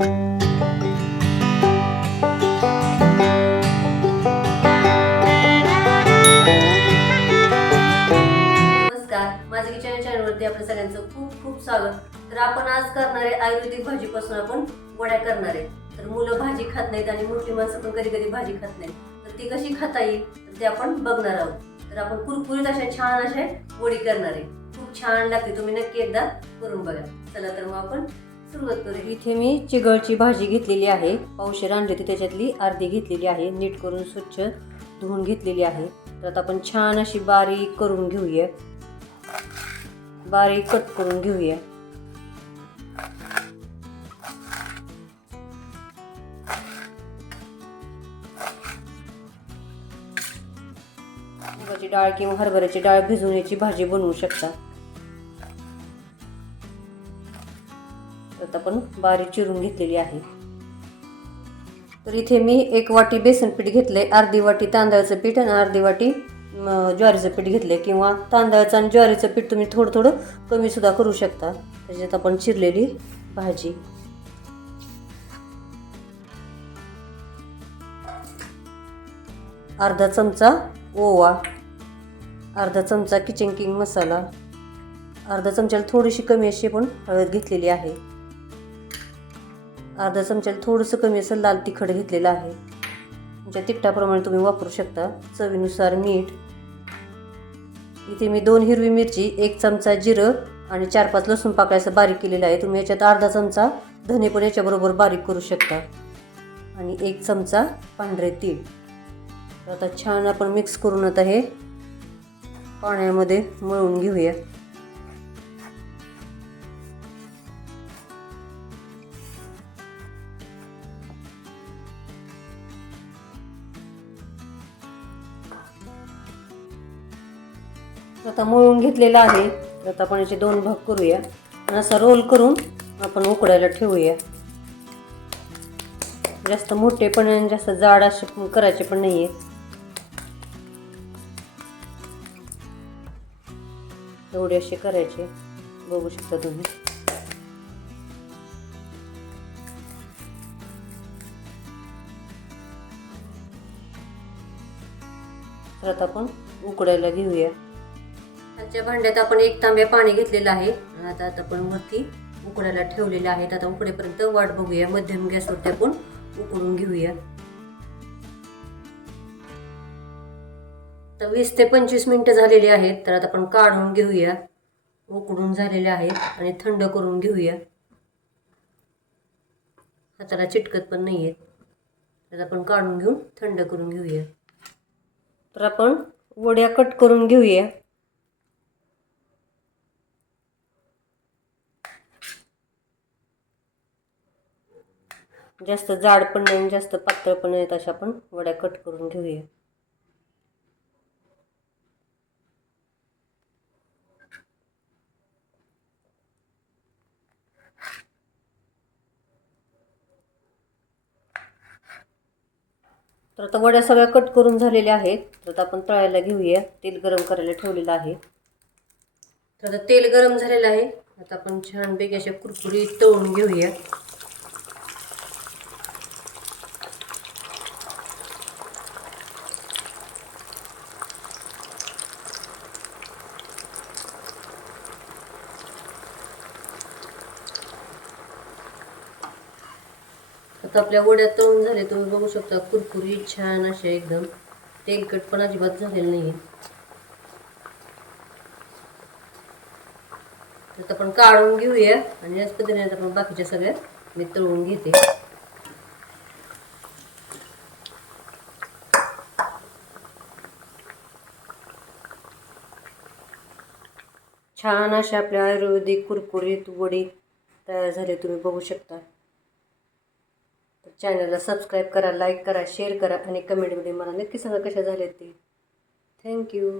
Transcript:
माझ्या किचन चॅनलवरती आपल्या सगळ्यांचं खूप खूप स्वागत. तर आपण आज करणार आहे आयुर्वेदिक भाजीपासून आपण वड्या करणार आहे. तर मुलं भाजी खात नाहीत आणि मोठी माणसं पण कधी कधी भाजी खात नाहीत, तर ती कशी खाता येईल तर ते आपण बघणार आहोत. तर आपण कुरकुरीत अशा छान अशा वडी करणार आहे. खूप छान लागते, तुम्ही नक्की एकदा करून बघा. चला तर मग आपण सुरुवात करूया. इथे मी चिगळची भाजी घेतलेली आहे, पावशेर आणली होती, त्याच्यातली अर्धी घेतलेली आहे, नीट करून स्वच्छ धुवून घेतलेली आहे. तर आता आपण छान अशी बारीक करून घेऊया, बारीक कट करून घेऊया. मुगाची डाळ किंवा हरभऱ्याची डाळ भिजवून याची भाजी बनवू शकता. आता आपण बारीक चिरून घेतलेली आहे. तर इथे मी 1 वाटी बेसन पीठ घेतले, अर्धी वाटी तांदळाचं पीठ आणि अर्धी वाटी ज्वारीचं पीठ घेतले, किंवा तांदळाचं आणि ज्वारीचं पीठ तुम्ही थोडं थोडं कमी सुद्धा करू शकता. त्याच्यात आपण चिरलेली भाजी, अर्धा चमचा ओवा, अर्धा चमचा किचन किंग मसाला, अर्धा चमच्याला थोडीशी कमी अशी पण हळद घेतलेली आहे, अर्धा चमच्याला थोडंसं कमी असं लाल तिखट घेतलेलं आहे. तुमच्या तिखटाप्रमाणे तुम्ही वापरू शकता. चवीनुसार मीठ. इथे मी 2 हिरवी मिरची, 1 चमचा जिरं आणि 4-5 लसूण पाकळ्या असं बारीक केलेलं आहे. तुम्ही याच्यात अर्धा चमचा धने पण याच्याबरोबर बारीक करू शकता, आणि 1 चमचा पांढरे तीळ. तर आता छान आपण मिक्स करून आता हे पाण्यामध्ये मळून घेऊया. आता मळून घेतलेला आहे. आता आपण याचे 2 भाग करूया आणि असा रोल करून आपण उकडायला ठेवूया. जास्त मोठे पण आणि जास्त जाड असे करायचे पण नाहीये. एवढे असे करायचे, बघू शकता तुम्ही. तर आता आपण उकडायला घेऊया. खालच्या भांड्यात आपण 1 तांब्या पाणी घेतलेलं आहे. आता आपण वरती उकडायला ठेवलेले आहेत. आता उकडेपर्यंत वाट बघूया. मध्यम गॅसवरती आपण उकडून घेऊया. तर 20 ते 25 मिनिटं झालेली आहेत. तर आता आपण काढून घेऊया. उकडून झालेले आहेत आणि थंड करून घेऊया. हाताला चिटकत पण नाहीये. तर आपण काढून घेऊन थंड करून घेऊया. तर आपण वड्या कट करून घेऊया. जास्त जाड पण नाही, जास्त पातळ पण नाही, अशा आपण वड्या कट करून घेऊया. तर आता वड्या सगळ्या कट करून झालेल्या आहेत. तर आता आपण तळायला घेऊया. तेल गरम करायला ठेवलेलं आहे. तर आता तेल गरम झालेलं आहे. आता आपण छानपैकी अशा कुरकुरीत तळून घेऊया. आता आपल्या वड्या तळून झाले, तुम्ही बघू शकता. कुरकुरीत छान अशा एकदम, तेलकट पण अजिबात झालेलं नाही. आता आपण काढून घेऊया आणि याच पद्धतीने आपण बाकीच्या सगळ्या मी तळून घेते. छान अशा आपल्या आयुर्वेदिक कुरकुरीत वडी तयार झाली, तुम्ही बघू शकता. तर चॅनलला सबस्क्राईब करा, लाईक करा, शेअर करा आणि कमेंटमध्ये मला नक्की सांगा कशा झाल्या ते. थँक्यू.